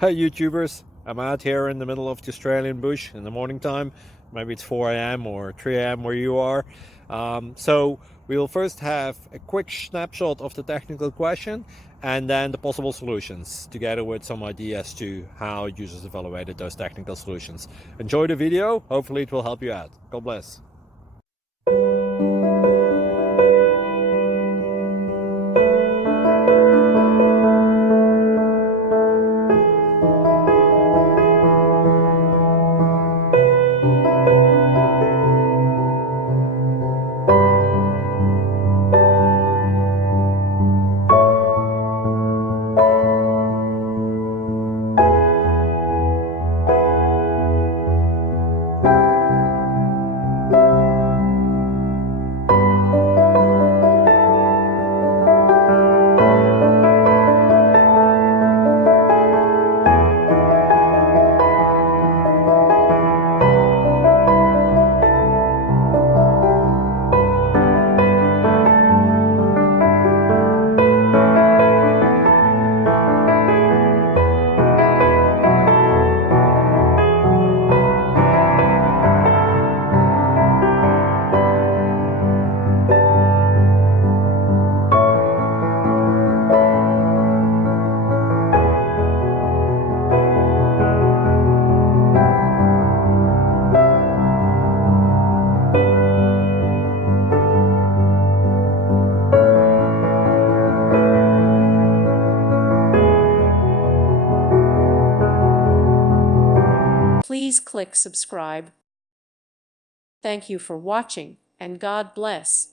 Hey YouTubers, I'm out here in the middle of the Australian bush in the morning time. Maybe it's 4 a.m. or 3 a.m. where you are. So we'll first have a quick snapshot of the technical question and then the possible solutions, together with some ideas to how users evaluated those technical solutions. Enjoy the video, hopefully it will help you out. God bless. Please click subscribe. Thank you for watching, and God bless.